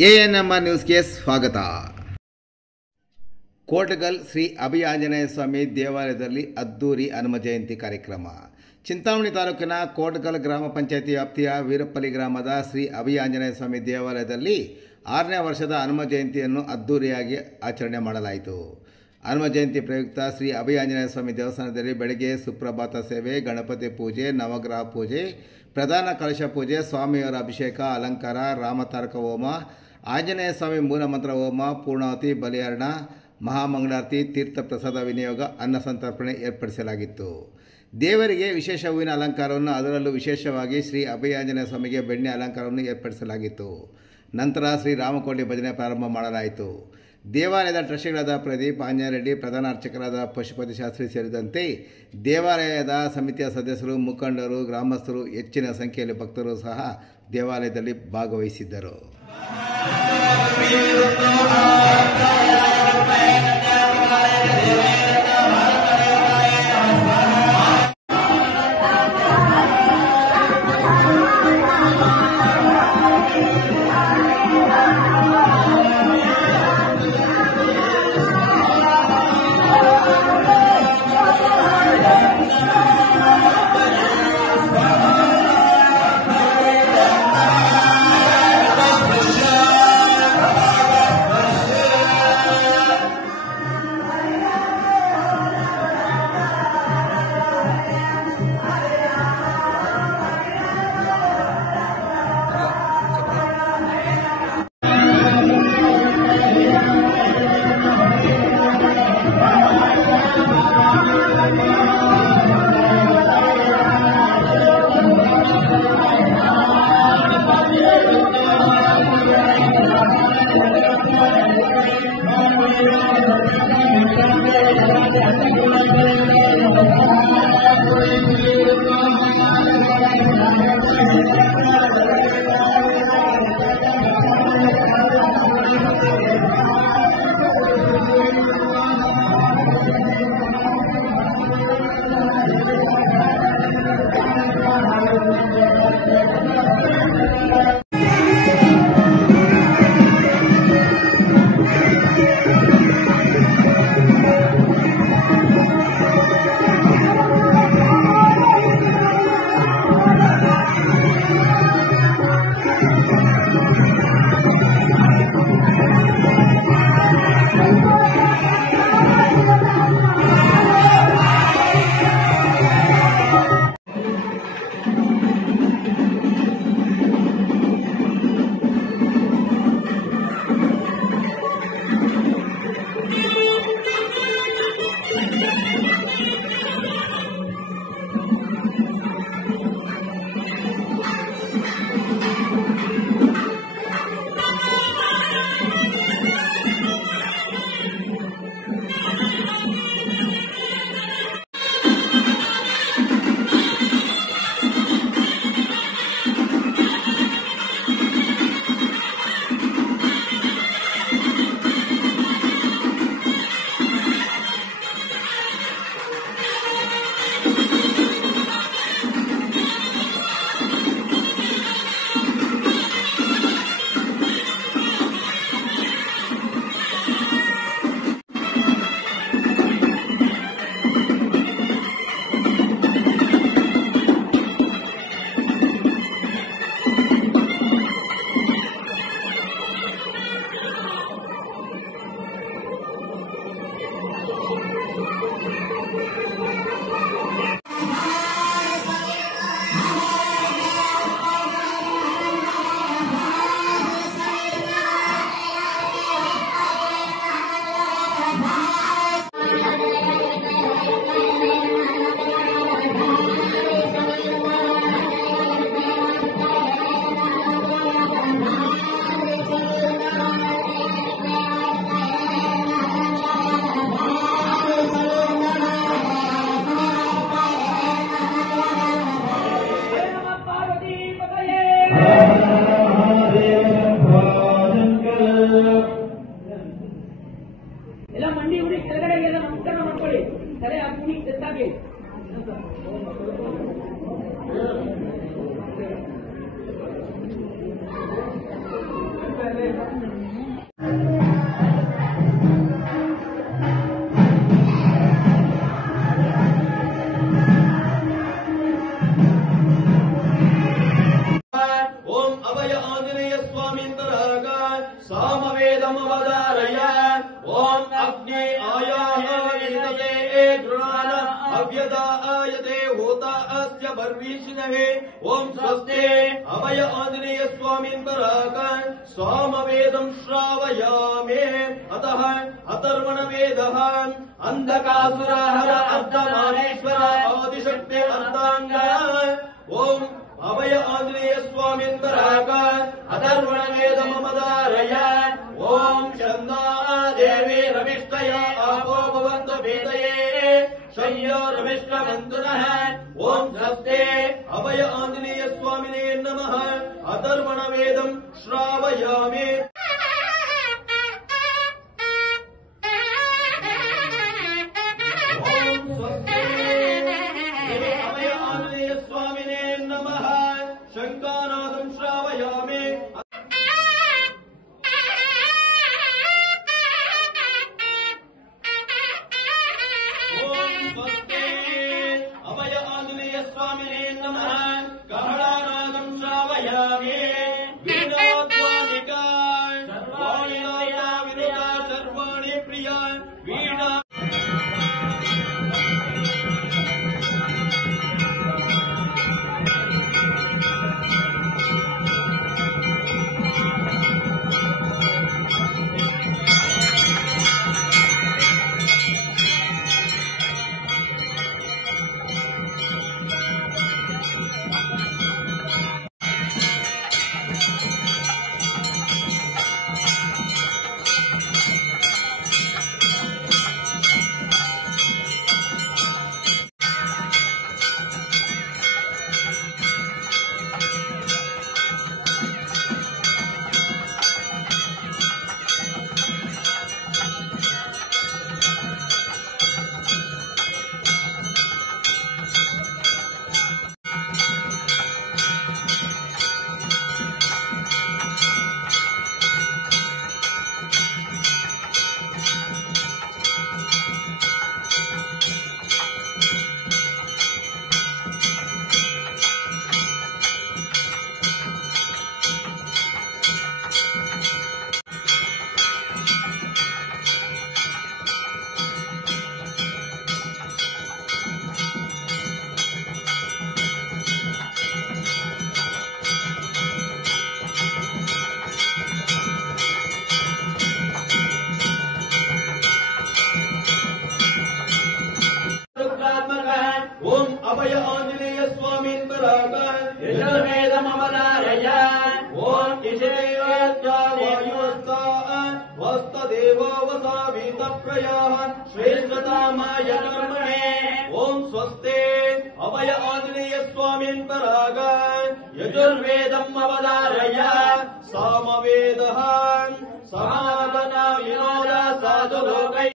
ANMR ನ್ಯೂಸ್ಗೆ ಸ್ವಾಗತ. ಕೋಟಗಲ್ ಶ್ರೀ ಅಭಯಾಂಜನೇಯ ಸ್ವಾಮಿ ದೇವಾಲಯದಲ್ಲಿ ಅದ್ದೂರಿ ಹನುಮ ಜಯಂತಿ ಕಾರ್ಯಕ್ರಮ. ಚಿಂತಾಮಣಿ ತಾಲೂಕಿನ ಕೋಟಗಲ್ ಗ್ರಾಮ ಪಂಚಾಯಿತಿ ವ್ಯಾಪ್ತಿಯ ವೀರಪ್ಪಲ್ಲಿ ಗ್ರಾಮದ ಶ್ರೀ ಅಭಯಾಂಜನೇಯ ಸ್ವಾಮಿ ದೇವಾಲಯದಲ್ಲಿ 6ನೇ ವರ್ಷದ ಹನುಮ ಜಯಂತಿಯನ್ನು ಅದ್ದೂರಿಯಾಗಿ ಆಚರಣೆ ಮಾಡಲಾಯಿತು. ಹನುಮ ಜಯಂತಿ ಪ್ರಯುಕ್ತ ಶ್ರೀ ಅಭಯಾಂಜನೇಯ ಸ್ವಾಮಿ ದೇವಸ್ಥಾನದಲ್ಲಿ ಬೆಳಗ್ಗೆ ಸುಪ್ರಭಾತ ಸೇವೆ, ಗಣಪತಿ ಪೂಜೆ, ನವಗ್ರಹ ಪೂಜೆ, ಪ್ರಧಾನ ಕಲಶ ಪೂಜೆ, ಸ್ವಾಮಿಯವರ ಅಭಿಷೇಕ, ಅಲಂಕಾರ, ರಾಮತಾರಕ ಹೋಮ, ಆಂಜನೇಯ ಸ್ವಾಮಿ ಮೂಲಮಂತ್ರ ಹೋಮ, ಪೂರ್ಣಾವತಿ, ಬಲಿಹರಣ, ಮಹಾಮಂಗಳಾರತಿ, ತೀರ್ಥ ಪ್ರಸಾದ ವಿನಿಯೋಗ, ಅನ್ನ ಸಂತರ್ಪಣೆ ಏರ್ಪಡಿಸಲಾಗಿತ್ತು. ದೇವರಿಗೆ ವಿಶೇಷ ಹೂವಿನ ಅಲಂಕಾರವನ್ನು, ಅದರಲ್ಲೂ ವಿಶೇಷವಾಗಿ ಶ್ರೀ ಅಭಯಾಂಜನೇಯ ಸ್ವಾಮಿಗೆ ಬೆಣ್ಣೆ ಅಲಂಕಾರವನ್ನು ಏರ್ಪಡಿಸಲಾಗಿತ್ತು. ನಂತರ ಶ್ರೀ ರಾಮಕೋಟಿ ಭಜನೆ ಪ್ರಾರಂಭ ಮಾಡಲಾಯಿತು. ದೇವಾಲಯದ ಟ್ರಸ್ಟಿಗಳಾದ ಪ್ರದೀಪ್ ಆಂಜನೇಯರೆಡ್ಡಿ, ಪ್ರಧಾನ ಅರ್ಚಕರಾದ ಪಶುಪತಿ ಶಾಸ್ತ್ರಿ ಸೇರಿದಂತೆ ದೇವಾಲಯದ ಸಮಿತಿಯ ಸದಸ್ಯರು, ಮುಖಂಡರು, ಗ್ರಾಮಸ್ಥರು, ಹೆಚ್ಚಿನ ಸಂಖ್ಯೆಯಲ್ಲಿ ಭಕ್ತರು ಸಹ ದೇವಾಲಯದಲ್ಲಿ ಭಾಗವಹಿಸಿದ್ದರು. ಎಲ್ಲ ಮಂಡಿ ಹುಡಿ ಕೆಳಗಡೆ ಎಲ್ಲ ನಮಸ್ಕಾರ ಮಾಡ್ಕೊಳ್ಳಿ. ಸರಿ ಹಾಕಿ ತೆತ್ತಾಗಿ ಓಂ ಅಭಯ ಆಂಜನೇಯ ಸ್ವಾಮೀಂತರಾಗ ಸಾಮವೇದಮವದಾರಯ ಓಂ ಅಗ್ನಿ ಆಯಾಹ ವಿದತೆ ಗೃಹಾನ ಅವ್ಯದಾಯತೆ ಹೋತ ಅಸ್ಯ ಬರ್ವೀಷಿನಹೇ ಓಂ ಸ್ವಸ್ತಿ ಅಭಯ ಆಂಜನೇಯ ಸ್ವಾಮೀಂತರಾಗ ಸಾಮವೇದಂ ಶ್ರಾವಯಾಮೇ ಅತಃ ಅಥರ್ವಣ ವೇದಃ ಅಂಧಕಾಸುರಹರ ಅರ್ಧನಾರೀಶ್ವರ ಆದಿಶಕ್ತಿ ಅರ್ಧಾಂಗ ಓಂ ಅಭಯ ಆಂಜನೇಯ ಸ್ವಾಮೀಂತರಾಗ ಅಥರ್ವಣ ವೇದಮವದಾರಯ ಓಂ ಛಂದಾ ದೇವಿ ರವಿಷ್ಠಯ ಆಪೋ ಭವಂತು ವೇದಯೇ ಶಯ್ಯೋ ರವಿಷ್ಠವಂತುನಃ ಓಂ ಸ್ವಸ್ತಿ ಅಭಯ ಆಂಜನೇಯ ಸ್ವಾಮಿನೇ ನಮಃ ಅಥರ್ವಣ ವೇದಂ ಶ್ರಾವಯಾಮಿ ಓಂ ಸ್ವಸ್ತಿ ಅಭಯ ಆಂಜನೇಯ ಸ್ವಾಮಿನೇ ನಮಃ ಶಂಕಾನಾದಂ ಶ್ರಾವಯಾಮಿ ಓಂ ಸ್ವಸ್ತಿ ಅಭಯ ಆಂಜನೇಯ ಸ್ವಾಮಿನೇ ನಮಃ ಕಹಳಾನಾದಂ ಶ್ರಾವಯಾಮಿ ವೀಣಾಧ್ವಾನಿಕಾ ಸರ್ವಾಣಿ ವಿನುತಾ ಸರ್ವಾಣಿ ಪ್ರಿಯ ವೀಣಾ ಓಂ ಅಭಯ ಆಂಜನೇಯ ಸ್ವಾಮೀಂತರಾಗ ಯಜುರ್ವೇದಮವದಾರಯ ಓಂ ಇಷೇವಾಯುಸ್ತಾ ವಸ್ತದೇವೋವಸಾವೀತ ಪ್ರಯಾಹ ಶ್ರೇಷ್ಠತಾಮಾಯ ಕರ್ಮಣೆ ಓಂ ಸ್ವಸ್ತಿ ಅಭಯ ಆಂಜನೇಯ ಸ್ವಾಮೀಂತರಾಗ ಯಜುರ್ವೇದಮವದಾರಯ ಸಾಮವೇದಃ ಸಮಾಗಮ ವಿನೋದ ಸಾಧು ಲೋಕೈ